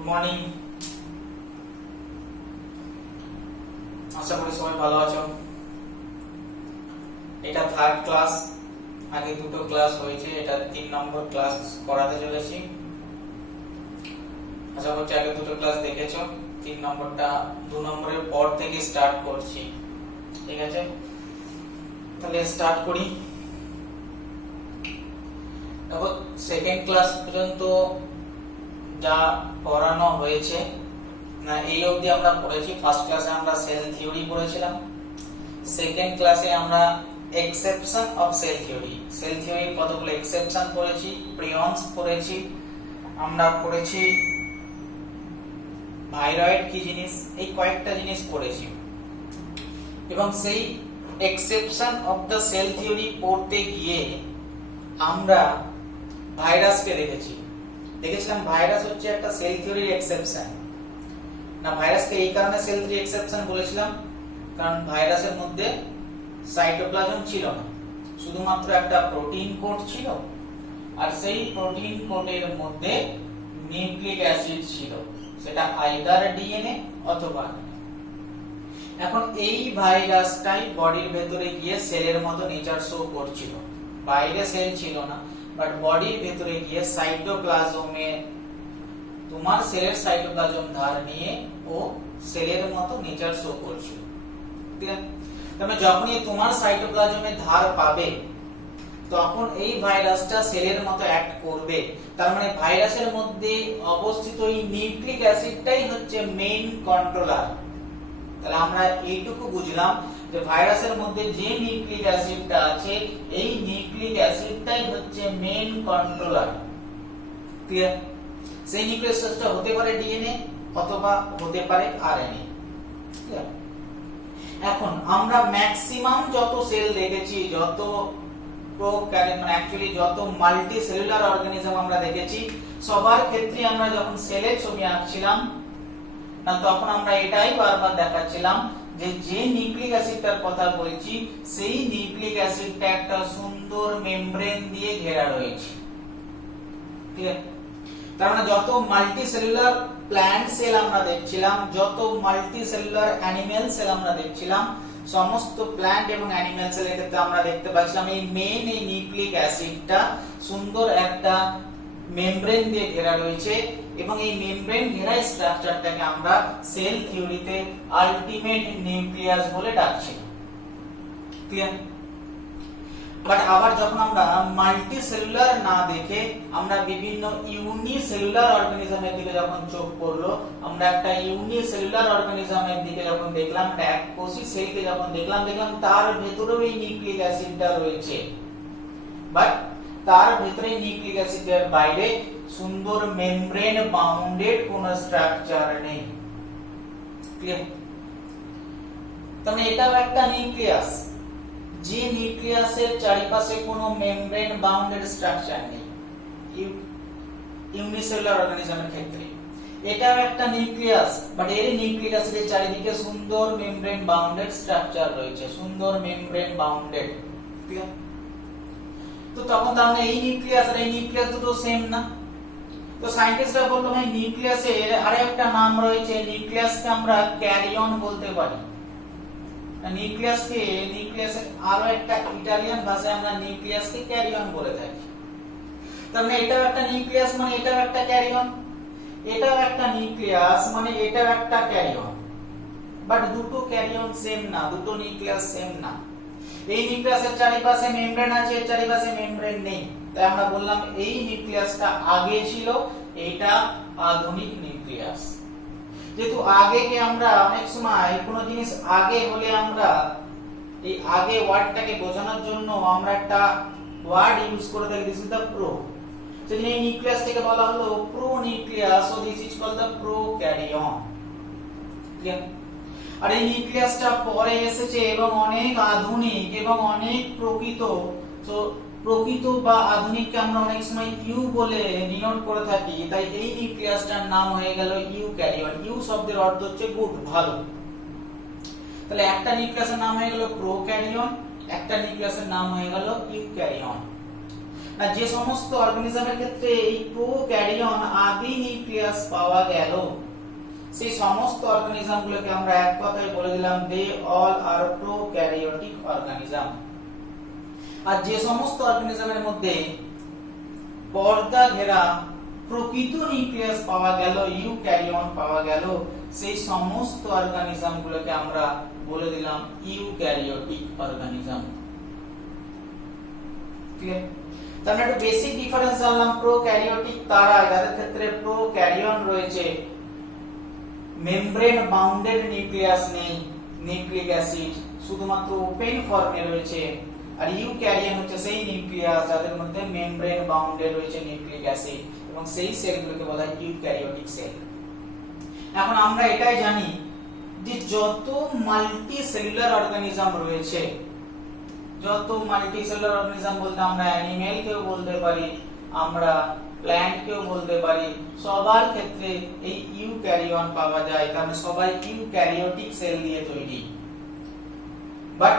Good morning. আশা করি সবাই ভালো আছো। এটা থার্ড ক্লাস, আগে দুটো ক্লাস হয়েছে, এটা 3 নম্বর ক্লাস করাতে চলেছি। আশা করছি আগে দুটো ক্লাস দেখেছো। 3 নম্বরটা 2 নম্বরের পর থেকে স্টার্ট করছি, ঠিক আছে? তাহলে স্টার্ট করি। দেখো, সেকেন্ড ক্লাস পর্যন্ত যা পড়ানো হয়েছে না, এই অবধি আমরা পড়েছি। ফার্স্ট ক্লাসে আমরা সেল থিওরি পড়েছিলাম, সেকেন্ড ক্লাসে আমরা exception of cell theory, cell থিওরির কতগুলো এক্সেপশন পড়েছি, প্রিয়ন্স পড়েছি, আমরা পড়েছি ভাইরয়েড কি জিনিস, এই কয়েকটা জিনিস পড়েছি। এবং সেই exception of the cell theory পড়তে গিয়ে আমরা ভাইরাসকে দেখেছিলাম ভাইরাস হচ্ছে একটা সেল থিওরির এক্সেপশন। না, ভাইরাসকে এই কারণে সেল থিওরি এক্সেপশন বলেছিলাম কারণ ভাইরাসের মধ্যে সাইটোপ্লাজম ছিল না, শুধুমাত্র একটা প্রোটিন কোড ছিল, আর সেই প্রোটিন কোডের মধ্যে নিউক্লিক অ্যাসিড ছিল, সেটা আইদার ডিএনএ অথবা। এখন এই ভাইরাসটাই বডির ভেতরে গিয়ে সেলের মতো নেচার শো করছিল, বাইরে সেল ছিল না, বাট বডির ভেতরে গিয়ে সাইটোপ্লাজমে তোমার সেলের সাইটোপ্লাজম ধার নিয়ে ও সেলের মতো নেচার শো করছিল। ঠিক আছে? তবে যখনই তোমার সাইটোপ্লাজমে ধার পাবে তখন এই ভাইরাসটা সেলের মতো অ্যাক্ট করবে। তার মানে ভাইরাসের মধ্যে অবস্থিত এই নিউক্লিক অ্যাসিডটাই হচ্ছে মেইন কন্ট্রোলার। তাহলে আমরা এইটুকু বুঝলাম যে ভাইরাসের মধ্যে যে নিউক্লিক অ্যাসিডটা আছে, এই নিউক্লিক অ্যাসিডটাই হচ্ছে মেইন কন্ট্রোলার। ক্লিয়ার? সেই নিউক্লিক অ্যাসিডটা হতে পারে ডিএনএ অথবা হতে পারে আরএনএ। ক্লিয়ার? এখন আমরা ম্যাক্সিমাম যত সেল দেখেছি, যত মানে অ্যাকচুয়ালি যত মাল্টি সেলুলার অর্গানিজম আমরা দেখেছি, সবার ক্ষেত্রে আমরা যখন সেলের ছবি আঁকছিলাম না, তখন আমরা এটাই বারবার দেখাচ্ছিলাম যে যে নিউক্লিক অ্যাসিডটার কথা বলছি, সেই নিউক্লিক অ্যাসিডটা একটা সুন্দর মেমব্রেন দিয়ে ঘেরা রয়েছে। ঠিক আছে? তার মানে যত মাল্টি সেলুলার প্ল্যান্ট সেল আমরা দেখছিলাম, যত মাল্টি সেলুলার অ্যানিমেল সেল আমরা দেখছিলাম, সমস্ত প্ল্যান্ট এবং অ্যানিমেল সেলের ক্ষেত্রে আমরা দেখতে পাচ্ছিলাম এই মেইন এই নিউক্লিক অ্যাসিডটা সুন্দর একটা মেমব্রেন দিয়ে ঘেরা রয়েছে, এবং এই মেমব্রেন ঘেরা স্ট্রাকচারটাকে আমরা সেল থিওরিতে আলটিমেট নিউক্লিয়াস বলে ডাকছি। ক্লিয়ার? বাট আবার যখন আমরা মাল্টি সেলুলার না দেখে আমরা বিভিন্ন ইউনিসেলুলার অর্গানিজমের দিকে যখন চোখ পড়লো, আমরা একটা ইউনিসেলুলার অর্গানিজমের দিকে যখন দেখলাম, একটা এককোষী সেলকে যখন দেখলাম তার ভেতরেও এই নিউক্লিক অ্যাসিডটা রয়েছে, বাট তার ভেতরে নিউক্লিক অ্যাসিডের বাইরে সুন্দর মেমব্রেন বাউন্ডেড কোন স্ট্রাকচার নেই। ক্লিয়ার? তাহলে এটাও একটা নিউক্লিয়াস, যে নিউক্লিয়াসের চারিপাশে কোনো মেমব্রেন বাউন্ডেড স্ট্রাকচার নেই ইউনিসেলুলার অর্গানিজমের ক্ষেত্রে। এটাও একটা নিউক্লিয়াস, বাট এর নিউক্লিক অ্যাসিডের চারিদিকে সুন্দর মেমব্রেন বাউন্ডেড স্ট্রাকচার রয়েছে, সুন্দর মেমব্রেন বাউন্ডেড। ক্লিয়ার? তো তখন তার মানে এই নিউক্লিয়াস আর এই নিউক্লিয়াস দুটো সেম না। তো সায়েন্টিস্টরা বললো ভাই নিউক্লিয়াসের আরো একটা নাম রয়েছে, নিউক্লিয়াসকে আমরা ক্যারিয়ন বলতে পারি। নিউক্লিয়াসের আরো একটা ইটালিয়ান ভাষায় আমরা নিউক্লিয়াসকে ক্যারিয়ন বলে থাকি। তার মানে এটাও একটা নিউক্লিয়াস মানে এটাও একটা ক্যারিয়ন, এটাও একটা নিউক্লিয়াস মানে এটাও একটা ক্যারিয়ন, বাট দুটো ক্যারিয়ন সেম না, দুটো নিউক্লিয়াস সেম না। এই নিউক্লিয়াসের চারিপাশে মেমব্রেন আছে, এর চারিপাশে মেমব্রেন নেই। তাই আমরা বললাম এই নিউক্লিয়াসটা আগে ছিল, এটা আধুনিক নিউক্লিয়াস। যেহেতু আগেকে আমরা অনেক সময় কোনো জিনিস আগে হলে আমরা এই আগে ওয়ার্ডটাকে বোঝানোর জন্য আমরা একটা ওয়ার্ড ইউজ করে থাকি, দিস ইজ দ্য প্রো। সেজন্য এই নিউক্লিয়াসটাকে বলা হলো pro nucleus, so this is called the prokaryon. Clear? আর এই নিউক্লিয়াসটা পরে এসেছে এবং অনেক আধুনিক এবং অনেক প্রকৃত। তো প্রকৃত বা আধুনিককে আমরা অনেক সময় ইউ বলে ডিনোট করে থাকি, তাই এই নিউক্লিয়াসটার নাম হয়ে গেল ইউক্যারিয়ন। ইউ শব্দের অর্থ হচ্ছে গুড, ভালো। তাহলে একটা নিউক্লিয়াসের নাম হয়ে গেল প্রোক্যারিয়ন, একটা নিউক্লিয়াসের নাম হয়ে গেল ইউক্যারিয়ন। আর যে সমস্ত অর্গানিজমের ক্ষেত্রে এই প্রোক্যারিয়ন আদি নিউক্লিয়াস পাওয়া গেল, সেই সমস্ত অর্গানিজম গুলোকে আমরা এক কথায় বলে দিলাম they all are prokaryotic organism. আর যে সমস্ত অর্গানিজমের মধ্যে পর্দা ঘেরা প্রকৃত নিউক্লিয়াস পাওয়া গেল, ইউক্যারিয়ন পাওয়া গেল, সেই সমস্ত অর্গানিজম গুলোকে আমরা বলে দিলাম ইউক্যারিওটিক অর্গানিজম। ক্লিয়ার? তাহলে একটা বেসিক ডিফারেন্স জানলাম প্রোক্যারিওটিক তারা, যাদের ক্ষেত্রে প্রোক্যারিয়ন রয়েছে, মেমব্রেন বাউন্ডেড নিউক্লিয়াস নেই, নিউক্লিক অ্যাসিড শুধুমাত্র ওপেন ফর্মে রয়েছে। আর ইউক্যারিয়ন হচ্ছে সেই নিউক্লিয়াস যাদের মধ্যে মেমব্রেন বাউন্ডেড রয়েছে নিউক্লিক অ্যাসিড, এবং সেই সেলগুলোকে বলা হয় ইউক্যারিওটিক সেল। এখন আমরা এটাই জানি যে যত মাল্টি সেলুলার অর্গানিজম রয়েছে, যত মাল্টি সেলুলার অর্গানিজম বলতে আমরা অ্যানিমেল কেও বলতে পারি, আমরা প্ল্যান্ট কেও বলতে পারি, সবার ক্ষেত্রে এই ইউক্যারিয়ন পাওয়া যায়, কারণ সবাই ইউক্যারিওটিক সেল দিয়ে তৈরি। বাট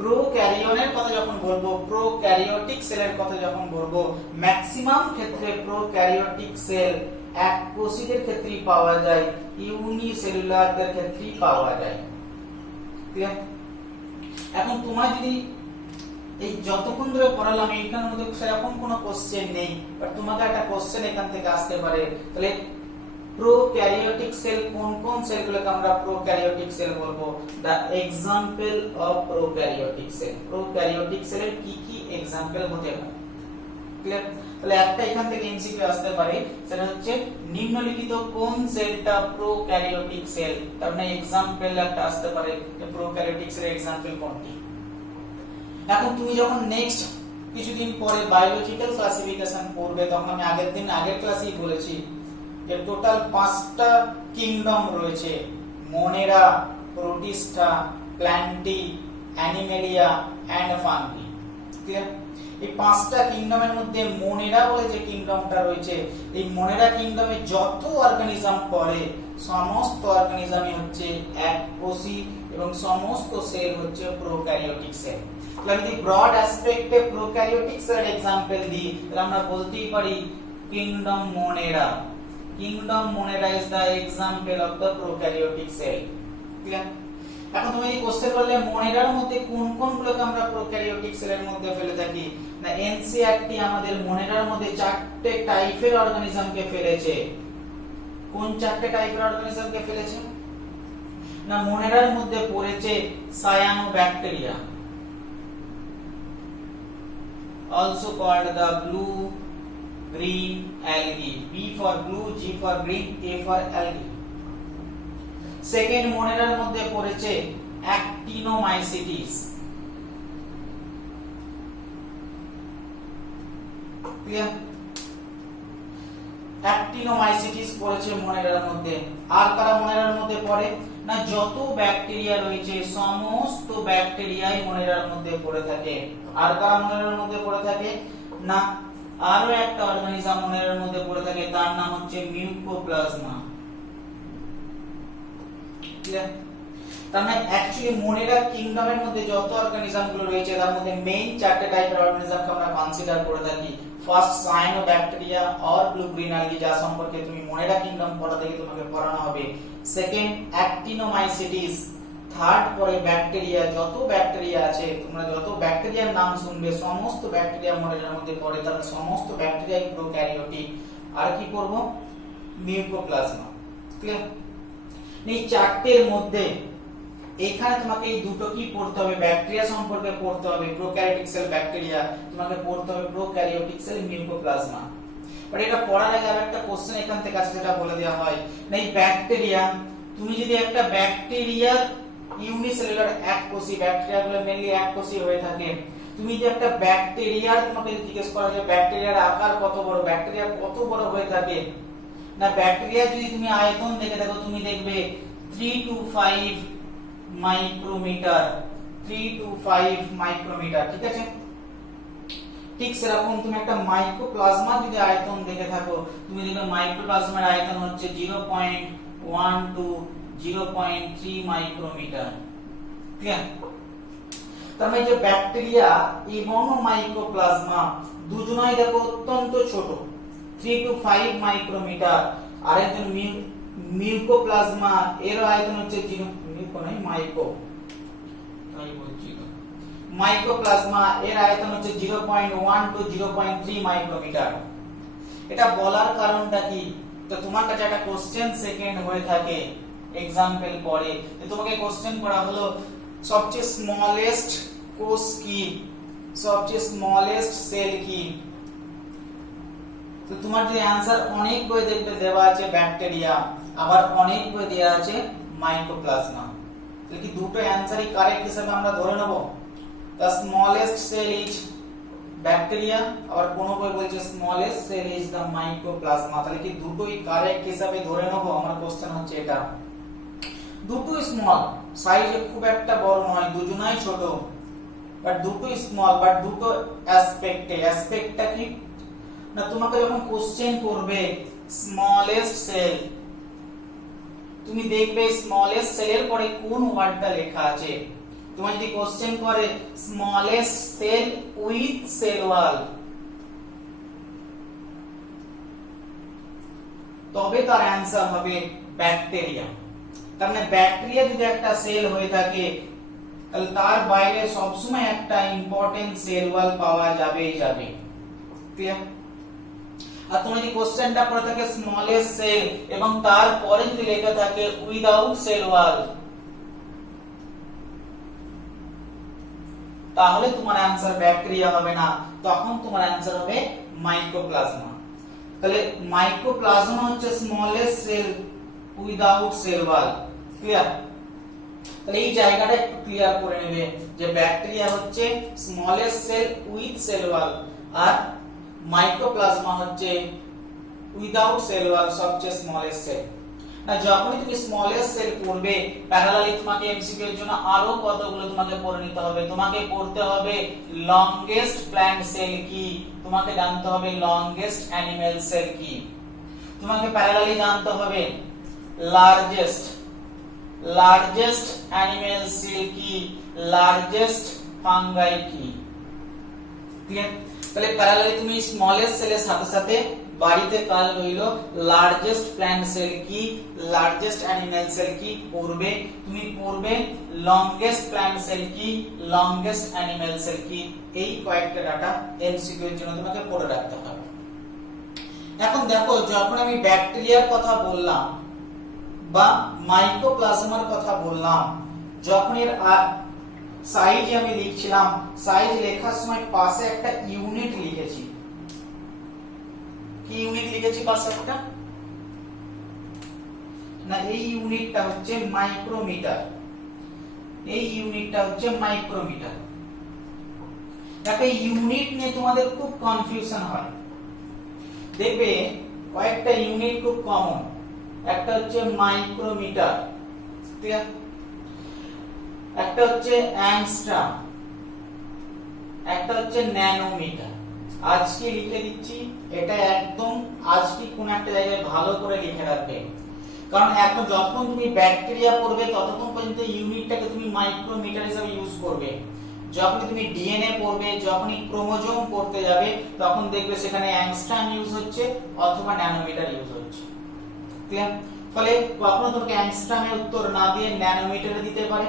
প্রোক্যারিয়নের কথা যখন বলবো, প্রোক্যারিওটিক সেলের কথা যখন বলবো, ম্যাক্সিমাম ক্ষেত্রে প্রোক্যারিওটিক সেল এককোষীদের ক্ষেত্রেই পাওয়া যায়, ইউনিসেলুলারদের ক্ষেত্রেই পাওয়া যায়। ক্লিয়ার? এখন তোমার যদি এই যতক্ষণ ধরে পড়ালাম এইখানের মধ্যে সেরকম কোনো কোশ্চেন নেই, বাট তোমাকে একটা কোশ্চেন এখান থেকে আসতে পারে, তাহলে প্রোক্যারিওটিক সেল কোন কোন সেলগুলোকে আমরা প্রোক্যারিওটিক সেল বলবো? The example of prokaryotic cell, prokaryotic সেলের কি কি এক্সাম্পল হতে পারে। ক্লিয়ার? তাহলে একটা এখান থেকে এমসিকিউ আসতে পারে, সেটা হচ্ছে নিম্নলিখিত কোন সেলটা প্রোক্যারিওটিক সেল, তার মানে এক্সাম্পল একটা আসতে পারে যে প্রোক্যারিওটিক সেলের এক্সাম্পল কোনটি। এখন তুমি যখন নেক্সট কিছুদিন পরে বায়োলজিক্যাল ক্লাসিফিকেশন পড়বে, তখন আমি আগের ক্লাসেই বলেছি যে টোটাল 5টা কিংডম রয়েছে, Monera, Protista, Plantae, Animalia and Fungi. Clear? এই 5টা কিংডমের মধ্যে মোনেরা বলে যে কিংডমটা রয়েছে, এই মোনেরা কিংডমে যত অর্গানিজম পড়ে সমস্ত অর্গানিজমই হচ্ছে এককোষী এবং সমস্ত সেল হচ্ছে প্রোক্যারিওটিক সেল। তাহলে যদি ব্রড অ্যাসপেক্টে প্রোক্যারিওটিক সেলের एग्जांपल দিই, তাহলে আমরা বলতেই পারি kingdom Monera. Kingdom Monera is the example of the prokaryotic cell. Clear? এখন তুমি এই কোশ্চেন করলে মোনেরার মধ্যে কোন কোন গুলোকে আমরা প্রোক্যারিওটিক সেলের মধ্যে ফেলে থাকি, না এনসিইআরটি আমাদের মোনেরার মধ্যে 4টে টাইপের অর্গানিজমকে ফেলেছে। কোন 4টে টাইপের অর্গানিজমকে ফেলেছে? না মোনেরার মধ্যে পড়েছে cyanobacteria, also called the blue green algae, B for blue, G for green, A for algae. Second মোনেরার মধ্যে পড়েছে অ্যাক্টিনোমাইসিটিস। ক্লিয়ার? অ্যাক্টিনোমাইসিটিস পড়েছে মোনেরার মধ্যে। আর কারা মোনেরার মধ্যে পড়ে? না যত ব্যাকটেরিয়া রয়েছে সমস্ত ব্যাকটেরিয়াই মোনেরার মধ্যে পড়ে থাকে। আর কারা মোনেরার মধ্যে পড়ে থাকে? না আরো একটা অর্গানিজম মোনেরার মধ্যে পড়ে থাকে, তার নাম হচ্ছে মিউকোপ্লাজমা। ক্লিয়ার? তার মানে অ্যাকচুয়ালি মোনেরা কিংডমের মধ্যে যত অর্গানিজম গুলো রয়েছে তার মধ্যে মেইন 4টে টাইপের অর্গানিজমকে আমরা কনসিডার করে থাকি। First cyanobacteria or blue green algae, যা সম্পর্কে তুমি মোনেরা কিংডম পড়া থেকে তোমাকে পড়ানো হবে। সেকেন্ড অ্যাক্টিনোমাইসিটিস, থার্ড পরে ব্যাকটেরিয়া, যত ব্যাকটেরিয়া আছে তোমরা যত ব্যাকটেরিয়ার নাম শুনবে সমস্ত ব্যাকটেরিয়া মোনেরার মধ্যে পড়ে, তার সমস্ত ব্যাকটেরিয়াই প্রোক্যারিওটিক। আর কি করব? মিউকোপ্লাজমা। ক্লিয়ার? এই 4টের মধ্যে এখানে তোমাকে এই দুটো কি পড়তে হবে? ব্যাকটেরিয়া সম্পর্কে পড়তে হবে, প্রোক্যারিওটিক সেল ব্যাকটেরিয়া, তোমাকে পড়তে হবে প্রোক্যারিওটিক সেল মিউকোপ্লাজমা। বাট এটা পড়ার আগে আরেকটা কোশ্চেন এখান থেকে আছে, যেটা বলে দেওয়া হয় না এই ব্যাকটেরিয়া, তুমি যদি একটা ব্যাকটেরিয়ার ইউনিসেলুলার এককোষী, ব্যাকটেরিয়াগুলো মেইনলি এককোষী হয়ে থাকে, তুমি যে একটা ব্যাকটেরিয়ার তোমাকে জিজ্ঞেস করা যে ব্যাকটেরিয়ার আকার কত বড়, ব্যাকটেরিয়া কত বড় হয়ে থাকে, না ব্যাকটেরিয়া যদি তুমি আয়তন দেখে দেখো তুমি দেখবে 3 to 5 মাইক্রোমিটার, 3 to 5 মাইক্রোমিটার। ঠিক আছে? ঠিক সেরকম তুমি একটা মাইক্রোপ্লাজমা যদি আয়তন দেখে থাকো, তুমি দেখবে মাইক্রোপ্লাজমার আয়তন হচ্ছে 0.1 to 0.3 মাইক্রোমিটার। ক্লিয়ার? তার মানে যে ব্যাকটেরিয়া এবং মাইক্রোপ্লাজমা দুজনাই দেখো অত্যন্ত ছোট 3 to 5 মাইক্রোমিটার। আরেকজন মিউকোপ্লাজমা, এর আয়তন হচ্ছে 0 মিউকো নয় মাইকো, তাই বলছি না, মাইকোপ্লাজমা এর আয়তন হচ্ছে 0.1 to 0.3 মাইক্রোমিটার। এটা বলার কারণটা কি? তো তোমার কাছে একটা কোশ্চেন সেকেন্ড হয়ে থাকে एग्जांपल পরে, যে তোমাকে কোশ্চেন করা হলো সবচেয়ে স্মলেস্ট কোষ কি, সবচেয়ে স্মলেস্ট সেল কি। তো তোমার যে आंसर অনেক বই দেখবে দেওয়া আছে ব্যাকটেরিয়া, আবার অনেক বই দেওয়া আছে মাইকোপ্লাজমা। তাহলে কি দুটো आंसरই কারেক্ট হিসেবে আমরা ধরে নেব? The smallest cell is bacteria, আবার কোন বই বলছে smallest cell is the mycoplasma. তাহলে কি দুটোই কারেক্ট হিসেবে ধরে নেব? আমার কোশ্চেন হচ্ছে এটা। দুটোই স্মল, সাইজে খুব একটা বড় নয়, দুজনাই ছোট, বাট দুটোই স্মল, বাট দুটো অ্যাসপেক্টটা কি না, তোমাকে যখন কোশ্চেন করবে স্মলেস্ট সেল, তুমি দেখবে স্মলেস্ট সেলের পরে কোন ওয়ার্ডটা লেখা আছে। তোমার যদি কোশ্চেন করে smallest cell with cell wall, তবে তার आंसर হবে ব্যাকটেরিয়া। তার মানে ব্যাকটেরিয়া যদি একটা সেল হয়ে থাকে, তাহলে তার বাইরে সবসময় একটা ইম্পর্টেন্ট সেল ওয়াল পাওয়া যাবেই যাবে। ক্লিয়ার? আর তুমি যদি কোশ্চেনটা পড়ে থাকে স্মলেস্ট সেল এবং তারপরে যদি লেখা থাকে উইদাউট সেল ওয়াল, তাহলে তোমার आंसर ব্যাকটেরিয়া হবে না, তখন তোমার आंसर হবে মাইকোপ্লাজমা। তাহলে মাইকোপ্লাজমা হচ্ছে smallest cell without cell wall. Clear? তাহলে এই জায়গাটা একটু ক্লিয়ার করে নেবে যে ব্যাকটেরিয়া হচ্ছে smallest cell with cell wall, আর মাইকোপ্লাজমা হচ্ছে উইদাউট সেল ওয়াল, সবচেয়ে স্মলেস্ট সেল। না, যখনই তুমি স্মলেস্ট সেল পড়বে, প্যারালালি তোমাকে এমসিকিউ এর জন্য আরো কতগুলো তোমাকে পড়ে নিতে হবে। তোমাকে পড়তে হবে লংগেস্ট প্ল্যান্ট সেল কি, তোমাকে জানতে হবে লংগেস্ট অ্যানিমাল সেল কি, তোমাকে প্যারালালি জানতে হবে লার্জেস্ট অ্যানিমাল সেল কি, লার্জেস্ট ফাঙ্গাই কি। ক্লিয়ার? তাহলে প্যারালালি তুমি স্মলেস্ট সেলের সাথে সাথে বাড়িতে কাজ রইল লার্জেস্ট প্ল্যান্ট সেল কি, লার্জেস্ট অ্যানিমাল সেল কি পড়বে। তুমি পড়বে লংগেস্ট প্ল্যান্ট সেল কি, লংগেস্ট অ্যানিমাল সেল কি। এই কয়েকটা ডাটা এমসিকিউ এর জন্য তোমাকে পড়ে রাখতে হবে। এখন দেখো, যখন আমি ব্যাকটেরিয়ার কথা বললাম বা মাইকোপ্লাজমার কথা বললাম, যখন এর সাইজ আমি লিখছিলাম, সাইজ লেখার সময় পাশে একটা ইউনিট লিখেছি। কি ইউনিট লিখেছি পাশে একটা? না, এই ইউনিটটা হচ্ছে মাইক্রোমিটার। এই ইউনিটটা হচ্ছে মাইক্রোমিটার। দেখো, ইউনিট নিয়ে তোমাদের খুব কনফিউশন হয়। দেখবে কয়েকটা ইউনিট খুব কমন। একটা হচ্ছে মাইক্রোমিটার, ক্লিয়ার? একটা হচ্ছে অ্যাংস্ট্রম, একটা হচ্ছে ন্যানোমিটার। আজকে লিখে দিচ্ছি, এটা একদম আজকে কোন একটা জায়গায় ভালো করে লিখে রাখবে, কারণ এখন যখন তুমি ব্যাকটেরিয়া পড়বে ততক্ষণ পর্যন্ত ইউনিটটাকে তুমি মাইক্রোমিটার হিসেবে ইউজ করবে। যখন তুমি ডিএনএ পড়বে, যখনই ক্রোমোজোম পড়তে যাবে, তখন দেখবে সেখানে অ্যাংস্ট্রম ইউজ হচ্ছে অথবা ন্যানোমিটার ইউজ হচ্ছে। ক্লিয়ার? ফলে কখনো তোমাকে অ্যাংস্ট্রমের উত্তর না দিয়ে ন্যানোমিটারে দিতে পারে,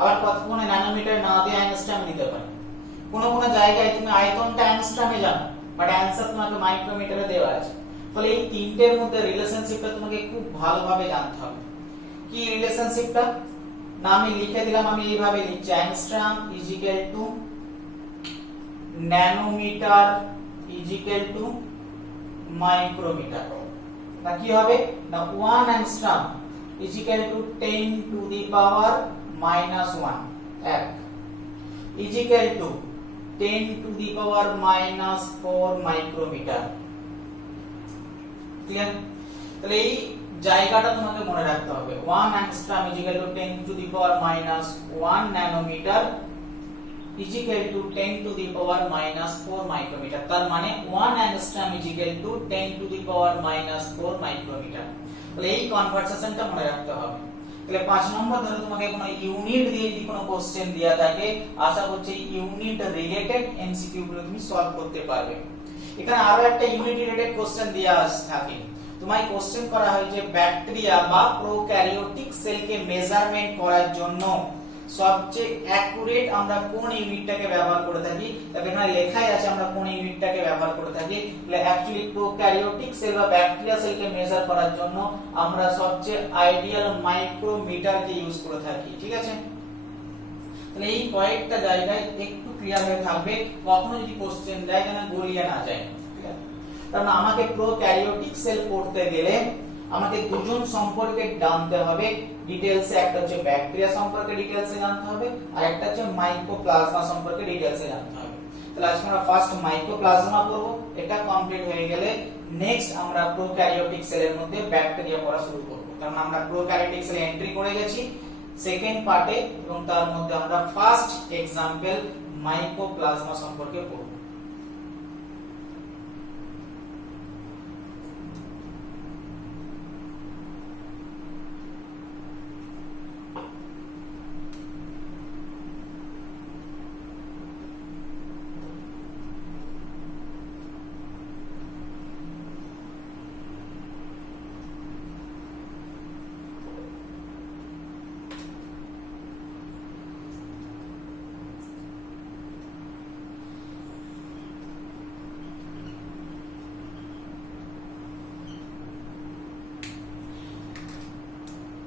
আবার কখনো ন্যানোমিটারে না দিয়ে অ্যাংস্ট্রমে দিতে পারে। কোন কোন জায়গায় তুমি আয়তনটা অ্যাংস্ট্রমে জানো, বাট অ্যানসার তোমাকে মাইক্রোমিটারে দেওয়া আছে। ফলে এই তিনটের মধ্যে রিলেশনশিপটা তোমাকে খুব ভালোভাবে জানতে হবে। কি রিলেশনশিপটা? না, আমি লিখে দিলাম, আমি এইভাবে লিখছি, angstrom is equal to nanometer is equal to micrometer. না কি হবে? না 1 angstrom is equal to 10 to the power -1 এক is equal to 10 to the power -4 micrometer. Clear? তাহলে এই জায়গাটা তোমাকে মনে রাখতে হবে। 1 angstrom is equal to 10 to the power -1 nanometer is equal to 10 to the power -4 micrometer. তার মানে 1 angstrom is equal to 10 to the power -4 micrometre. তাহলে এই কনভার্সেশনটা মনে রাখতে হবে। তাহলে 5 নম্বর ধরে তোমাকে কোনো ইউনিট দিয়ে যদি কোনো কোশ্চেন দেয়া থাকে, আশা করছি ইউনিট রিলেটেড এমসিকিউ গুলো তুমি সলভ করতে পারবে। এখানে আরো একটা ইউনিট রিলেটেড কোশ্চেন দেয়া থাকে। তোমায় কোশ্চেন করা হয় যে ব্যাকটেরিয়া বা প্রোক্যারিওটিক সেলকে মেজারমেন্ট করার জন্য সবচেয়ে অ্যাকুরেট আমরা কোন ইউনিটটাকে ব্যবহার করে থাকি। তবে এখানে লেখাই আছে আমরা কোন ইউনিটটাকে ব্যবহার করে থাকি। তাহলে অ্যাকচুয়ালি প্রোক্যারিওটিক সেল বা ব্যাকটেরিয়া সেলকে মেজার করার জন্য আমরা সবচেয়ে আইডিয়াল মাইক্রোমিটারকে ইউজ করে থাকি। ঠিক আছে, তাহলে এই কয়েকটা জায়গায় একটু ক্লিয়ার হয়ে থাকবে, কখনো যদি কোশ্চেন দেয় যেন গলিয়ে না যায়। ঠিক আছে, কারণ আমাকে প্রোক্যারিওটিক সেল পড়তে গেলে আমাকে দুজন সম্পর্কে জানতে হবে ডিটেইলসে। একটা হচ্ছে ব্যাকটেরিয়া সম্পর্কে ডিটেইলসে জানতে হবে, আর একটা হচ্ছে মাইক্রোপ্লাজমা সম্পর্কে ডিটেইলসে জানতে হবে। তাহলে আজকে আমরা ফার্স্ট মাইক্রোপ্লাজমা পড়ব, এটা কমপ্লিট হয়ে গেলে নেক্সট আমরা প্রোক্যারিওটিক সেলের মধ্যে ব্যাকটেরিয়া পড়া শুরু করব। কারণ আমরা প্রোক্যারিওটিক সেলে এন্ট্রি করে গেছি সেকেন্ড পার্টে, এবং তার মধ্যে আমরা ফার্স্ট এক্সাম্পল মাইক্রোপ্লাজমা সম্পর্কে পড়ব।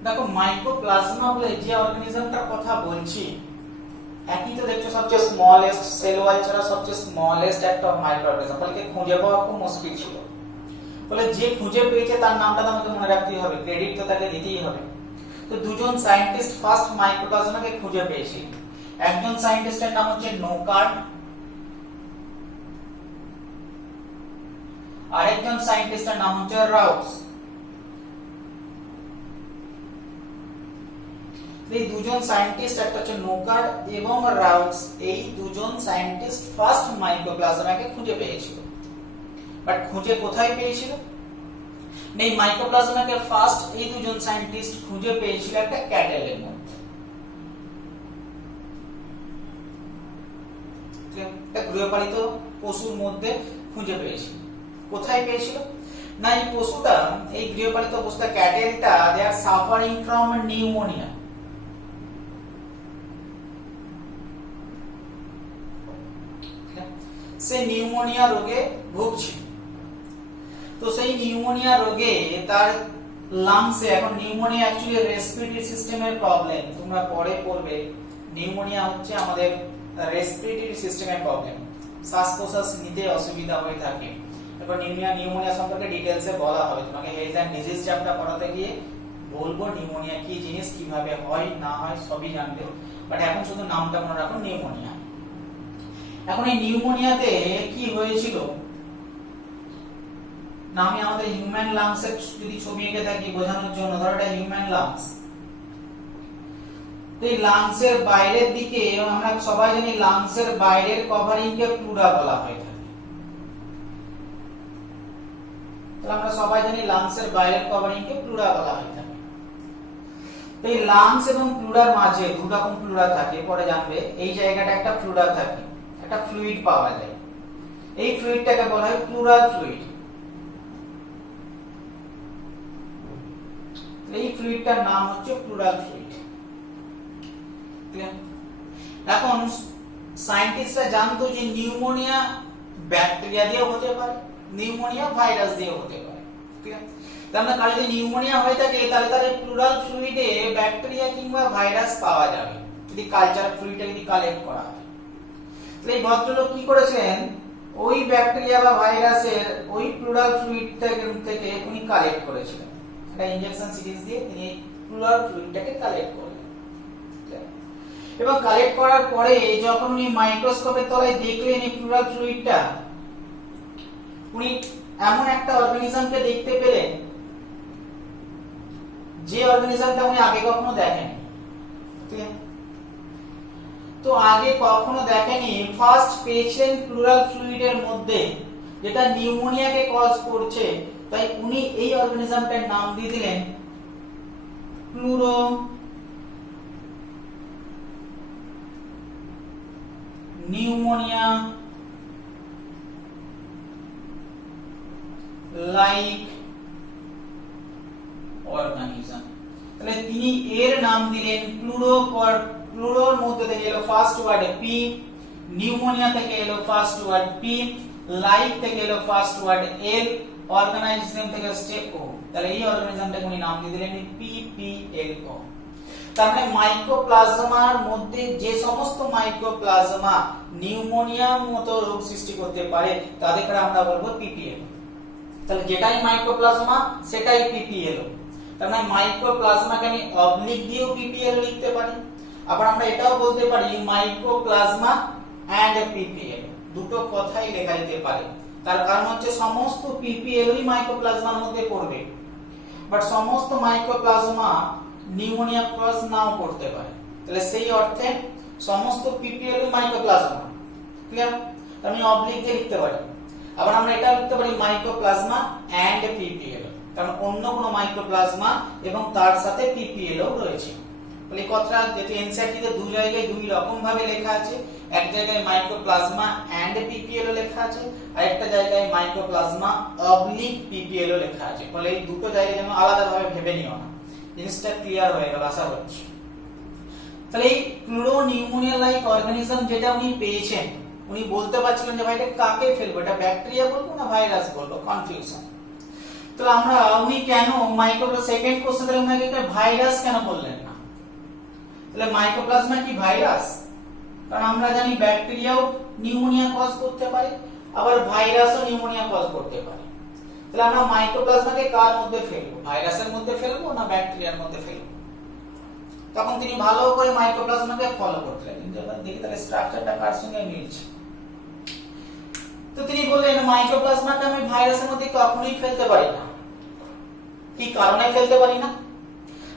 দেখো মাইক্রোপ্লাজমা বলে যে অর্গানিজমটার কথা বলছি, একই তো দেখছো সবচেয়ে স্মলেস্ট সেল ওয়াল ছাড়া সবচেয়ে স্মলেস্ট একটা মাইক্রোঅর্গানিজম, বলকে খুঁজে পাওয়া খুব মুশকিল ছিল। বলে যে খুঁজে পেয়েছে তার নামটা আমাকে মনে রাখতেই হবে, ক্রেডিট তো তাকে দিতেই হবে। তো দুজন সায়েন্টিস্ট ফার্স্ট মাইক্রোপ্লাজমাকে খুঁজে পেয়েছে। একজন সায়েন্টিস্টের নাম হচ্ছে নোকার্ড, আরেকজন সায়েন্টিস্টের নাম হচ্ছে রাউস। এই দুজন সায়েন্টিস্ট, একটা হচ্ছে নোকার্ড এবং রাউস, এই দুজন সায়েন্টিস্ট ফার্স্ট মাইক্রোপ্লাজমাকে খুঁজে পেয়েছিল। বাট খুঁজে কোথায় পেয়েছিল? এই মাইক্রোপ্লাজমাকে ফার্স্ট এই দুজন সায়েন্টিস্ট খুঁজে পেয়েছিল একটা ক্যাটেলের মধ্যে, একটা গৃহপালিত পশুর মধ্যে খুঁজে পেয়েছিল। কোথায় পেয়েছিল? না, এই পশুটা, এই গৃহপালিত পশুটা ক্যাটেলটা, they are suffering from pneumonia. সে নিউমোনিয়া রোগে ভুগছিল। তো সেই নিউমোনিয়া রোগে তার লাংসে, এখন নিউমোনিয়া অ্যাকচুয়ালি রেসপিরেটরি সিস্টেমের প্রবলেম, তোমরা পরে পড়বে। নিউমোনিয়া হচ্ছে আমাদের রেসপিরেটরি সিস্টেমের প্রবলেম, শ্বাস প্রশ্বাস নিতে অসুবিধা হয়ে থাকে। এরপর নিউমোনিয়া সম্পর্কে ডিটেইলসে বলা হবে তোমাকে, হেলথ এন্ড ডিজিজ চ্যাপ্টার পড়াতে গিয়ে বলবো নিউমোনিয়া কি জিনিস, কিভাবে হয় না হয় সবই জানবে। বাট এখন শুধু নামটা মনে রাখো, নিউমোনিয়া। এখন এই নিউমোনিয়াতে কি হয়েছিল না, আমি আমাদের হিউম্যান লাংস এর যদি ছবি এঁকে থাকি বোঝানোর জন্য, ধরো এটা হিউম্যান লাংস। এই লাংসের বাইরের দিকে আমরা সবাই জানি লাংসের বাইরের কভারিং কে প্লুরা বলা হয় থাকে। তাহলে আমরা সবাই জানি লাংসের বাইরের কভারিং কে প্লুরা বলা হয় থাকে। এই লাংস এবং প্লুরার মাঝে দুই রকম প্লুরা থাকে, পরে জানবে। এই জায়গাটা একটা প্লুরা থাকে, একটা ফ্লুইড পাওয়া যায়, এই ফ্লুইডটাকে বলা হয় প্লুরাল ফ্লুইড। এই ফ্লুইডটার নাম হচ্ছে প্লুরাল ফ্লুইড। এখন সায়েন্টিস্টরা জানতো যে নিউমোনিয়া ব্যাকটেরিয়া দিয়ে হতে পারে, নিউমোনিয়া ভাইরাস দিয়ে হতে পারে। ঠিক আছে, তার মানে কাল যদি নিউমোনিয়া হয়ে থাকে তাহলে তার এই প্লুরাল ফ্লুইডে ব্যাকটেরিয়া কিংবা ভাইরাস পাওয়া যাবে যদি কালচার ফ্লুইডটা যদি কালেক্ট করা হয়। তাহলে এই ভদ্রলোক কি করেছেন, ওই ব্যাকটেরিয়া বা ভাইরাসের ওই প্লুরাল ফ্লুইড থেকে উনি কালেক্ট করেছিলেন। একটা ইনজেকশন সিরিজ দিয়ে তিনি প্লুরাল ফ্লুইডটাকে কালেক্ট করলেন, এবং কালেক্ট করার পরে যখন উনি মাইক্রোস্কোপের তলায় দেখলেন এই প্লুরাল ফ্লুইডটা, উনি এমন একটা অর্গানিজমকে দেখতে পেলেন যে অর্গানিজমটা উনি আগে কখনো দেখেননি। ঠিক আছে, তো আগে কখনো দেখেনি, ফার্স্ট পেয়েছিলেন প্লুরাল ফ্লুইডের মধ্যে যেটা নিউমোনিয়াকে কজ করছে, তাই উনি এই অর্গানিজমটার নাম দিয়ে দিলেন প্লুরো নিউমোনিয়া লাইক অর্গানিজম। তাহলে তিনি এর নাম দিলেন প্লুরোর মধ্যে থেকে এলো ফার্স্ট ওয়ার্ড পি, নিউমোনিয়া থেকে এলো ফার্স্ট ওয়ার্ড পি, লাইক থেকে এলো ফার্স্ট ওয়ার্ড এল, অর্গানাইজেশন থেকে আসছে ও। তাহলে এই অর্গানিজমটাকে উনি নাম দিয়ে দিলেন পিপিএলও। তার মানে মাইক্রোপ্লাজমার মধ্যে যে সমস্ত মাইক্রোপ্লাজমা নিউমোনিয়ার মতো রোগ সৃষ্টি করতে পারে তাদেরকে আমরা বলবো পিপিএলও। তাহলে যেটাই মাইক্রোপ্লাজমা সেটাই পিপিএলও। তার মানে মাইক্রোপ্লাজমাকে আমি অবলিক দিয়েও পিপিএলও লিখতে পারি, আবার আমরা এটাও বলতে পারি মাইক্রোপ্লাজমা এন্ড পিপিএলও, দুটো কথাই লেখা যেতে পারে। তার কারণ হচ্ছে সমস্ত পিপিএলই মাইক্রোপ্লাজমার মধ্যে পড়বে, বাট সমস্ত মাইক্রোপ্লাজমা নিউমোনিয়া ক্রস নাও করতে পারে। তাহলে সেই অর্থে সমস্ত পিপিএলই মাইক্রোপ্লাজমা। ক্লিয়ার? আমি অবলিক দিয়ে লিখতে পারি, আবার আমরা এটা লিখতে পারি মাইক্রোপ্লাজমা এন্ড পিপিএল, কারণ অন্য কোনো মাইক্রোপ্লাজমা এবং তার সাথে পিপিএলও রয়েছে। তাহলে কথাটা যেহেতু এনসিইআরটি তে দুই জায়গায় দুই রকম ভাবে লেখা আছে, এক জায়গায় মাইক্রোপ্লাজমা এন্ড পিপিএলও লেখা আছে, আর একটা জায়গায় মাইক্রোপ্লাজমা অবলিক পিপিএলও লেখা আছে। ফলে এই দুটো জায়গায় যেন আলাদাভাবে ভেবে নিও না, জিনিসটা ক্লিয়ার হয়ে গেল আশা করছি। তাহলে এই প্লুরো নিউমোনিয়া লাইক অর্গানিজম যেটা উনি পেয়েছেন, উনি বলতে পারছিলেন যে ভাই এটা কাকে ফেলবো, এটা ব্যাকটেরিয়া বলবো না ভাইরাস বলবো, কনফিউশন। তো আমরা উনি কেন সেকেন্ড কোশ্চেন তাহলে উনাকে ভাইরাস কেন বললেন না? তাহলে মাইক্রোপ্লাজমা কি ভাইরাস? কারণ আমরা জানি ব্যাকটেরিয়াও নিউমোনিয়া কজ করতে পারে, আবার ভাইরাসও নিউমোনিয়া কজ করতে পারে। তাহলে আমরা মাইক্রোপ্লাজমাকে কার মধ্যে ফেলবো, ভাইরাসের মধ্যে ফেলবো না ব্যাকটেরিয়ার মধ্যে ফেলবো? তখন তিনি ভালো করে মাইক্রোপ্লাজমাকে ফলো করতে লাগলেন, দেখি তাহলে স্ট্রাকচারটা কার সঙ্গে মিলছে। তো তিনি বললেন মাইক্রোপ্লাজমাকে আমি ভাইরাসের মধ্যে কখনোই ফেলতে পারি না। কি কারণে ফেলতে পারি না?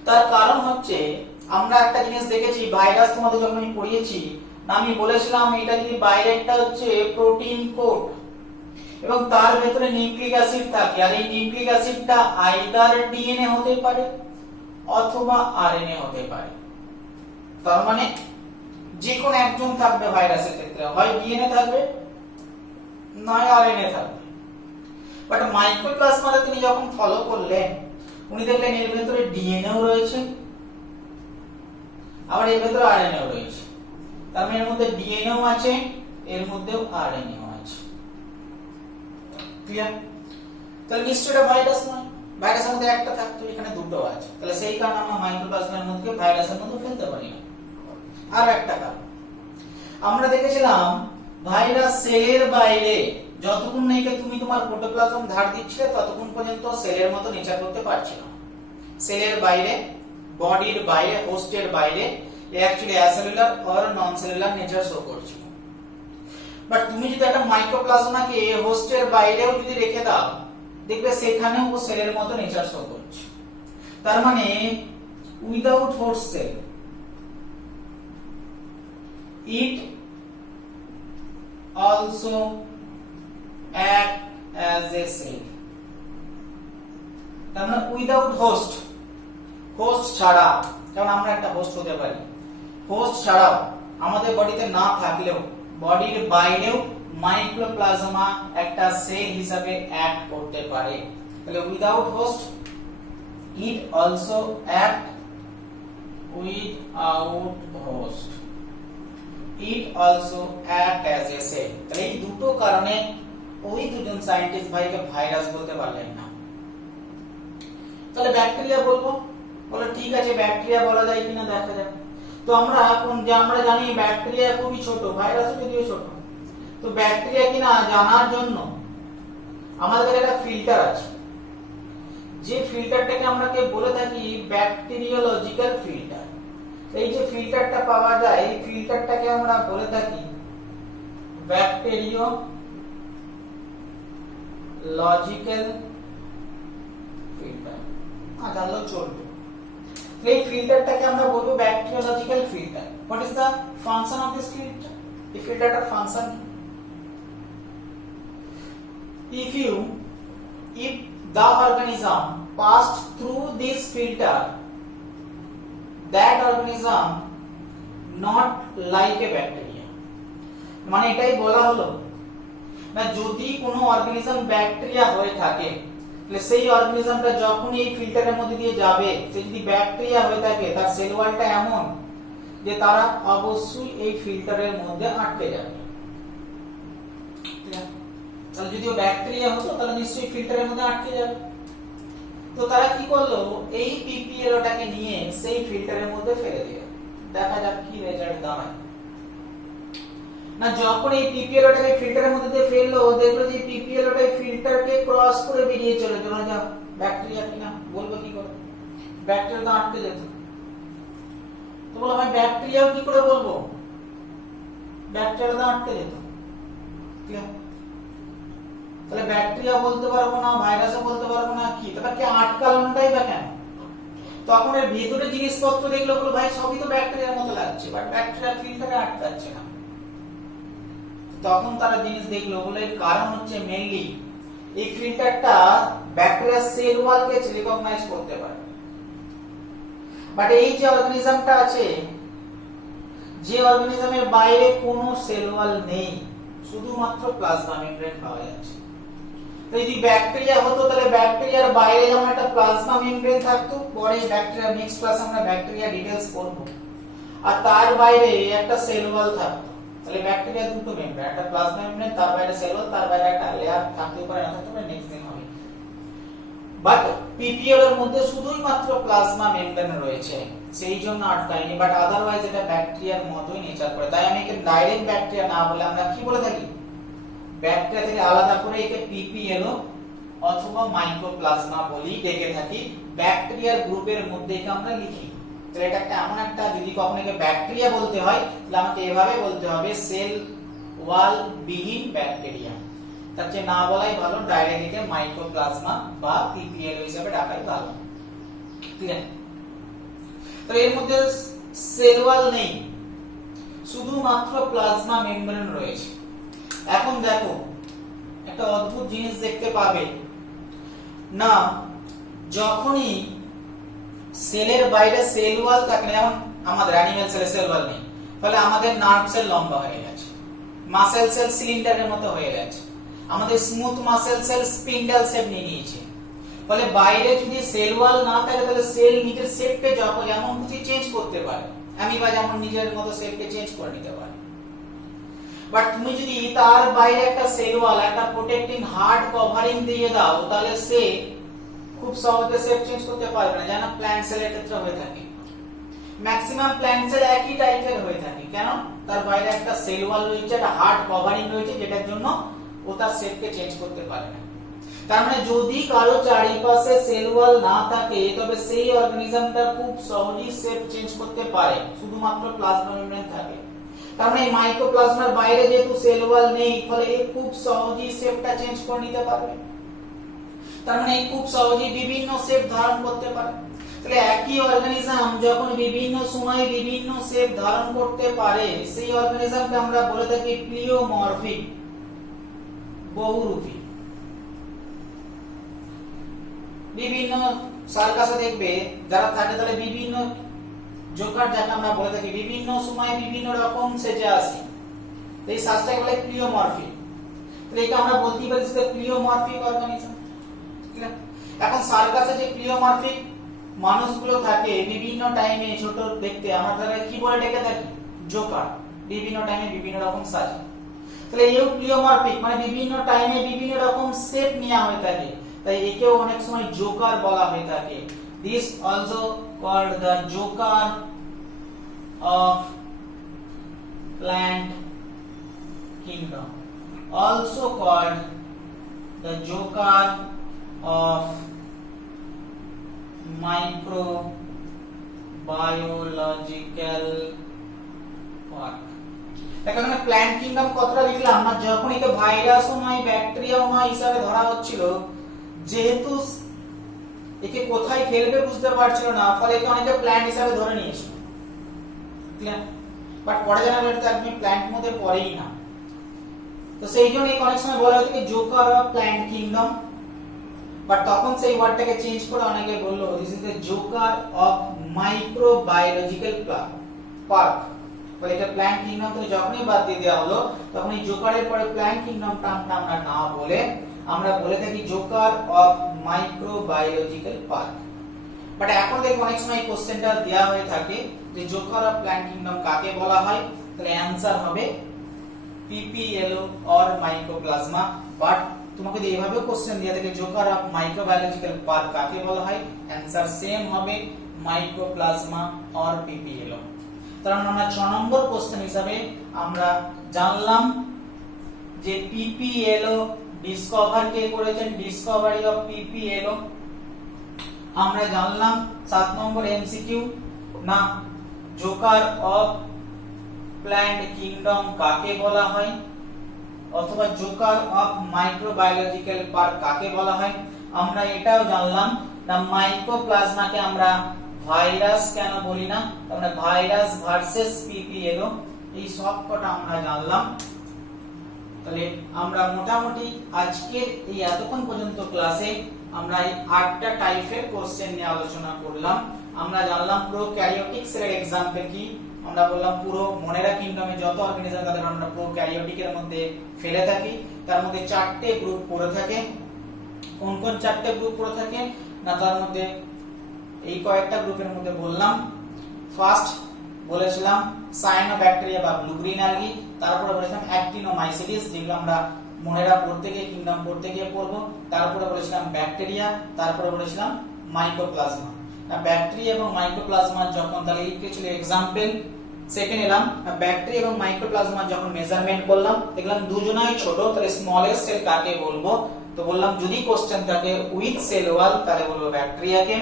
তার কারণ হচ্ছে আমরা একটা জিনিস দেখেছি, ভাইরাস তোমাদের যখন আমি পড়িয়েছি আমি বলেছিলাম এটা যদি বাইরেরটা হচ্ছে প্রোটিন কোড এবং তার ভেতরে নিউক্লিক অ্যাসিড থাকে, আর এই নিউক্লিক অ্যাসিডটা আইদার ডিএনএ হতে পারে অথবা আরএনএ হতে পারে। তার মানে যে কোনো একজন থাকবে ভাইরাসের ক্ষেত্রে, হয় ডিএনএ থাকবে নয় আরএনএ থাকবে। বাট মাইক্রোপ্লাজমাতে তিনি যখন ফলো করলেন উনি দেখলেন এর ভেতরে ডিএনএও রয়েছে আবার এর ভেতরে আরএনএও রয়েছে। তার মানে এর মধ্যে ডিএনএও আছে, এর মধ্যেও আরএনএও আছে। ক্লিয়ার? তাহলে নিশ্চয়ই এটা ভাইরাস নয়, ভাইরাসের মধ্যে একটা থাকতো, এখানে দুটো আছে। তাহলে সেই কারণে আমরা মাইক্রোপ্লাজমার মধ্যে ভাইরাসের মধ্যে ফেলতে পারি না। আর একটা কারণ আমরা দেখেছিলাম, ভাইরাস সেলের বাইরে যতক্ষণ নাকি তুমি তোমার প্রোটোপ্লাজম ধার দিচ্ছিলে ততক্ষণ পর্যন্ত সেলের মতো নেচার করতে পারছিল না। সেলের বাইরে, বডির বাইরে, হোস্টের বাইরে actually acellular or non cellular nature show করছিল। বাট তুমি যদি একটা মাইক্রোপ্লাজমাকে হোস্টের বাইরেও যদি রেখে দাও দেখবে সেখানেও ও সেলের মতো নেচার শো করছে। তার মানে without host cell it also act as a cell। তার মানে উইদাউট হোস্ট, হোস্ট ছাড়া, কারণ আমরা একটা হোস্ট হতে পারি, হোস্ট ছাড়াও আমাদের বডিতে না থাকলেও বডির বাইরেও মাইক্রোপ্লাজমা একটা সেল হিসাবে অ্যাক্ট করতে পারে। তাহলে without host it also act without host it also act as a cell। তাহলে এই দুটো কারণে ওই দুজন সায়েন্টিস্ট ভাইকে ভাইরাস বলতে পারলেন না। তাহলে ব্যাকটেরিয়া বলবো, বলে ঠিক আছে ব্যাকটেরিয়া বলা যায় কিনা দেখা যাক। তো আমরা জানি ব্যাকটেরিয়া খুবই ছোট, ভাইরাসও যদিও ছোট। তো ব্যাকটেরিয়া কিনা জানার জন্য আমাদের কাছে একটা ফিল্টার আছে, যে ফিল্টারটাকে আমরা বলে থাকি ব্যাকটেরিওলজিক্যাল ফিল্টার। এই যে ফিল্টারটা পাওয়া যায় এই ফিল্টারটাকে আমরা বলে থাকি ব্যাকটেরিওলজিক্যাল ফিল্টার। জানলেও চলবে। এই ফিল্টারটাকে আমরা বলবো bacteriological filter. What is the function of this filter? এই ফিল্টারটার function if the organism passed through this filter that organism not like a bacteria, মানে এটাই বলা হলো না যদি কোনো অর্গানিজম ব্যাকটেরিয়া হয়ে থাকে তাহলে সেই অর্গানিজমটা যখন এই ফিল্টারের মধ্যে দিয়ে যাবে সে যদি ব্যাকটেরিয়া হয়ে থাকে তার সেল ওয়ালটা এমন যে তারা অবশ্যই এই ফিল্টারের মধ্যে আটকে যাবে। তাহলে যদি ও ব্যাকটেরিয়া হতো তাহলে নিশ্চয়ই ফিল্টারের মধ্যে আটকে যাবে। তো তারা কি করলো এই পিপিএলওটাকে নিয়ে সেই ফিল্টারের মধ্যে ফেলে দিল। দেখা যাক কি রেজাল্ট দাঁড়ায়। না যখন এই পিপিএলওটাকে ফিল্টারের মধ্যে দিয়ে ফেললো দেখলো যে পিপিএলওটা ফিল্টারকে ক্রস করে বেরিয়ে চলে গেল। যা ব্যাকটেরিয়া কিনা বলবো কি করে, ব্যাকটেরিয়া তো আটকে যেত। তো বলো ভাই ব্যাকটেরিয়াও কি করে বলবো, ব্যাকটেরিয়া তো আটকে যেত। তাহলে ব্যাকটেরিয়া বলতে পারবো না, ভাইরাসও বলতে পারবো না, কি তাহলে কি আটকানোটাই বা কেন? তখন এর ভিতরে জিনিসপত্র দেখলো বলো ভাই সবই তো ব্যাকটেরিয়ার মতো লাগছে, বাট ব্যাকটেরিয়া ফিল্টারে আটকাচ্ছে না। তখন তারা জিনিস দেখলো বলে এর কারণ হচ্ছে মেইনলি এই ফিল্টারটা ব্যাকটেরিয়ার সেল ওয়ালকে রিকগনাইজ করতে পারে। বাট এই যে অর্গানিজমটা আছে, যে অর্গানিজমের বাইরে কোনো সেল ওয়াল নেই, শুধুমাত্র প্লাজমা মেমব্রেন পাওয়া যাচ্ছে। তো যদি ব্যাকটেরিয়া হতো তাহলে ব্যাকটেরিয়ার বাইরে যেমন একটা প্লাজমা মেমব্রেন থাকতো, পরে ব্যাকটেরিয়া নেক্সট ক্লাসে আমরা ব্যাকটেরিয়া ডিটেইলস পড়ব, আর তার বাইরে একটা সেল ওয়াল থাকতো। তাহলে ব্যাকটেরিয়া দুটো মেমব্রেন, একটা প্লাজমা মেমব্রেন, তার বাইরে সেল ওয়াল, তার বাইরে একটা লেয়ার থাকতে পারে না থাকতে পারে, নেক্সট দিন হবে। বাট পিপিএল এর মধ্যে শুধুই মাত্র প্লাজমা মেমব্রেন রয়েছে, সেই জন্য আটকায়নি। বাট আদারওয়াইজ এটা ব্যাকটেরিয়ার মতোই নেচার করে। তাই আমি একে ডাইরেক্ট ব্যাকটেরিয়া না বলে আমরা কি বলে থাকি, ব্যাকটেরিয়া থেকে আলাদা করে একে পিপিএল অথবা মাইক্রোপ্লাজমা বলি ডেকে থাকি। ব্যাকটেরিয়ার গ্রুপের মধ্যে একে আমরা লিখি। তাহলে এটা একটা এমন একটা, যদি কখনো একে ব্যাকটেরিয়া বলতে হয় তাহলে আমাকে এভাবে বলতে হবে, সেল ওয়াল বিহীন ব্যাকটেরিয়া। তার চেয়ে না বলাই ভালো, ডাইরেক্ট একে মাইক্রোপ্লাজমা বা পিপিএল হিসেবে ডাকাই ভালো। ঠিক আছে? তো এর মধ্যে সেল ওয়াল নেই, শুধুমাত্র প্লাজমা মেমব্রেন রয়েছে। এখন দেখো একটা অদ্ভুত জিনিস দেখতে পাবে না, যখনই সেলের বাইরে সেল ওয়াল থাকে না, যেমন আমাদের অ্যানিমাল সেলে সেল ওয়াল নেই, তাহলে আমাদের নার্ভ সেল লম্বা হয়ে গেছে, মাসেল সেল সিলিন্ডারের মতো হয়ে গেছে, আমাদের smooth muscle sell spindle shape নিয়ে নিয়েছে। ফলে বাইরে যদি সেল ওয়াল না থাকে তাহলে সেল নিজের শেপকে যেমন খুশি চেঞ্জ করতে পারে, অ্যামিবা যেমন নিজের মতো শেপকে চেঞ্জ করে নিতে পারে। বাট তুমি যদি তার বাইরে একটা সেল ওয়াল, একটা প্রোটেক্টিং হার্ড কভারিং দিয়ে দাও, তাহলে সে খুব সহজে শেপ চেঞ্জ করতে পারবে না, যেন প্ল্যান্ট সেলের ক্ষেত্রে হয়ে থাকে। ম্যাক্সিমাম প্ল্যান্ট সেল একই টাইপের হয়ে থাকে, কেন? তার বাইরে একটা সেল ওয়াল রয়েছে, একটা হার্ড কভারিং রয়েছে, যেটার জন্য ও তার শেপকে চেঞ্জ করতে পারে না। তার মানে যদি কারো চারিপাশে সেল ওয়াল না থাকে তবে সেই অর্গানিজমটা খুব সহজেই শেপ চেঞ্জ করতে পারে, শুধুমাত্র প্লাজমা মেমব্রেন থাকে। তার মানে মাইক্রোপ্লাজমার বাইরে যেহেতু সেল ওয়াল নেই, ফলে এ খুব সহজেই শেপটা চেঞ্জ করে নিতে পারবে। তার মানে খুব সহজেই বিভিন্ন শেপ ধারণ করতে পারে। তাহলে একই অর্গানিজম যখন বিভিন্ন সময় বিভিন্ন শেপ ধারণ করতে পারে, সেই অর্গানিজমকে আমরা বলে থাকি প্লিওমরফিক, বহুরূপী। বিভিন্ন সার্কাসে দেখবে যারা থাকে, তাহলে বিভিন্ন জোকার যাকে আমরা বলে থাকি, বিভিন্ন সময় বিভিন্ন রকম সেজে আসে, এই সাজটাকে বলে প্লিওমরফিক। তাহলে এটা আমরা বলতেই পারি যে প্লিওমরফিক অর্গানিজম। এখন সার্কাসে যে প্লিওমরফিক মানুষগুলো থাকে বিভিন্ন টাইমে ছোট দেখতে, আমরা তাদের কি বলে ডেকে থাকি, জোকার। বিভিন্ন টাইমে বিভিন্ন রকম সাজে। তাহলে এও প্লিওমরফিক, মানে বিভিন্ন টাইমে বিভিন্ন রকম শেপ নেওয়া হয়ে থাকে, তাই একেও অনেক সময় জোকার বলা হয়ে থাকে। This also called the joker of plant kingdom, also called the joker of microbiological work. এখানে প্ল্যান্ট কিংডম কথাটা লিখলাম না, যখন একে ভাইরাসও নয় ব্যাকটেরিয়াও নয় হিসাবে ধরা হচ্ছিল, যেহেতু একে কোথায় ফেলবে বুঝতে পারছিল না, ফলে একে অনেকে প্ল্যান্ট হিসাবে ধরে নিয়েছিল। বাট পরে জানা গেল এটা একদম প্ল্যান্ট মধ্যে পড়েই না। তো সেই জন্য একে অনেক সময় বলা হতো কি Joker of plant kingdom, but তখন সেই ওয়ার্ডটাকে চেঞ্জ করে অনেকে বললো this is the Joker of microbiological park. তো এটা প্ল্যান্ট কিংডম থেকে যখনই বাদ দিয়ে দেওয়া হলো তখন এই জোকারের পরে প্ল্যান্ট কিংডম টার্মটা আমরা না বলে আমরা বলে থাকি Joker of microbiological park. But এখন দেখো অনেক সময় কোশ্চেনটা দেয়া হয়ে থাকে যে জোকার অফ প্ল্যান্ট কিংডম কাকে বলা হয়, তাহলে অ্যানসার হবে পিপিএলও অর মাইকোপ্লাজমা। বাট তোমাকে যদি এইভাবে কোশ্চেন দেয়া থাকে জোকার অফ মাইক্রোবায়োলজিক্যাল পার্ক কাকে বলা হয়, অ্যানসার সেম হবে মাইকোপ্লাজমা অর পিপিএলও। তার মানে আমরা 6 নম্বর কোশ্চেন হিসাবে আমরা জানলাম যে পিপিএলও ডিসকভার কে করেছেন, ডিসকভারি অফ পিপিএলও। আমরা জানলাম 7 নম্বর এমসিকিউ না জোকার অফ প্ল্যান্ট কিংডম কাকে বলা হয় অথবা জোকার অফ মাইক্রোবায়োলজিক্যাল পার্ক কাকে বলা হয়। আমরা এটাও জানলাম না মাইকোপ্লাজমাকে আমরা ভাইরাস কেন বলি না, আমরা ভাইরাস ভার্সেস পিপিএলও, এই সব কটা আমরা জানলাম। তাহলে আমরা মোটামুটি আজকের এই এতক্ষণ পর্যন্ত ক্লাসে আমরা এই 8টা টাইপের কোশ্চেন নিয়ে আলোচনা করলাম। আমরা জানলাম প্রোক্যারিওটিক সেলের एग्जांपल কি, আমরা বললাম পুরো মনেরা কিংডমে যত অর্গানিজম তাদের আমরা প্রোক্যারিওটিকের মধ্যে ফেলে থাকি, তার মধ্যে 4টে গ্রুপ পড়ে থাকে। কোন কোন 4টে গ্রুপ পড়ে থাকে না, তার মধ্যে এই কয়েকটা গ্রুপের মধ্যে বললাম। ফার্স্ট বলেছিলাম সায়ানোব্যাকটেরিয়া বা ব্লু গ্রিন অ্যালগি, তারপরে বলেছিলাম অ্যাক্টিনোমাইসিটিস যেগুলো আমরা মনেরা পড়তে গিয়ে কিংডম পড়তে গিয়ে পড়বো, তারপরে বলেছিলাম ব্যাকটেরিয়া, তারপরে বলেছিলাম মাইকোপ্লাজমা। না ব্যাকটেরিয়া এবং মাইকোপ্লাজমা যখন তাহলে এই ছিল एग्जांपल। সেকেন্ড এলাম ব্যাকটেরিয়া এবং মাইকোপ্লাজমা যখন মেজারমেন্ট করলাম দেখলাম দুজনাই ছোট, তাহলে স্মলেস্ট সেল কাকে বলবো, তো বললাম যদি কোশ্চেন থাকে উইথ সেল ওয়াল তাহলে বলবো ব্যাকটেরিয়াকে।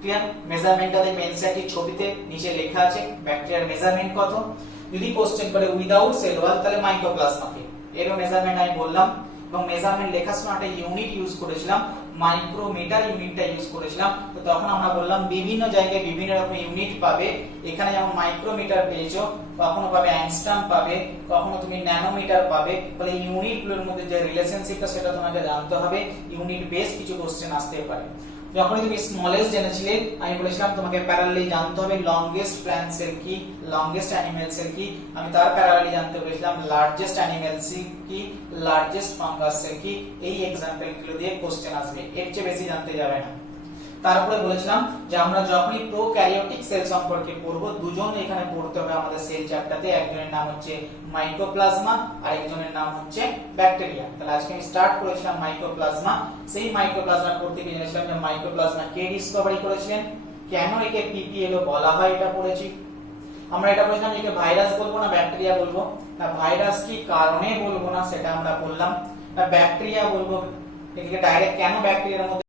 ক্লিয়ার, মেজারমেন্টটা দেখবে এনসিইআরটি ছবিতে নিচে লেখা আছে ব্যাকটেরিয়ার মেজারমেন্ট কত। যদি কোশ্চেন করে উইদাউট সেল ওয়াল তাহলে মাইকোপ্লাজমাকে, এরও মেজারমেন্ট আমি বললাম। এবং মেজারমেন্ট লেখার সময় একটা ইউনিট ইউজ করেছিলাম, মাইক্রোমিটার ইউনিটটা ইউজ করেছিলাম। তো তখন আমরা বললাম বিভিন্ন জায়গায় বিভিন্ন রকম ইউনিট পাবে, এখানে যেমন মাইক্রোমিটার পেয়েছো, কখনো পাবে অ্যাংস্ট্রম পাবে, কখনো তুমি ন্যানোমিটার পাবে। তাহলে ইউনিটগুলোর মধ্যে যে রিলেশনশিপটা সেটা তোমাকে জানতে হবে, ইউনিট বেস কিছু কোশ্চেন আসতে পারে। যখনই তুমি স্মলেস্ট জেনেছিলে আমি বলেছিলাম তোমাকে প্যারালালি জানতে হবে লংগেস্ট প্ল্যান্ট সেল কি, লংগেস্ট অ্যানিমাল সেল কি, আমি তার প্যারালালি জানতে বলেছিলাম লার্জেস্ট অ্যানিমাল সেল কি, লার্জেস্ট ফাঙ্গাস সেল কি। এই एग्जांपल গুলো দিয়ে কোশ্চেন আসবে, এর চেয়ে বেশি জানতে যাবে না। তারপরে বলেছিলাম যে আমরা যখনই প্রোক্যারিওটিক সেল সম্পর্কে পড়ব দুজন এখানে পড়তে হবে আমাদের সেল চ্যাপ্টারতে, একজনের নাম হচ্ছে মাইকোপ্লাজমা আর একজনের নাম হচ্ছে ব্যাকটেরিয়া। তাহলে আজকে আমি স্টার্ট করেছিলাম মাইকোপ্লাজমা। সেই মাইকোপ্লাজমা পড়তে গিয়ে জেনেছিলাম যে মাইকোপ্লাজমা কে ডিসকভারি করেছিলেন, কেন একে পিপিএলও বলা হয় এটা পড়েছি। আমরা এটা বলেছিলাম একে ভাইরাস বলবো না ব্যাকটেরিয়া বলবো, না ভাইরাস কি কারণে বলবো না সেটা আমরা বললাম, না ব্যাকটেরিয়া বলবো, একে ডাইরেক্ট কেন ব্যাকটেরিয়ার মধ্যে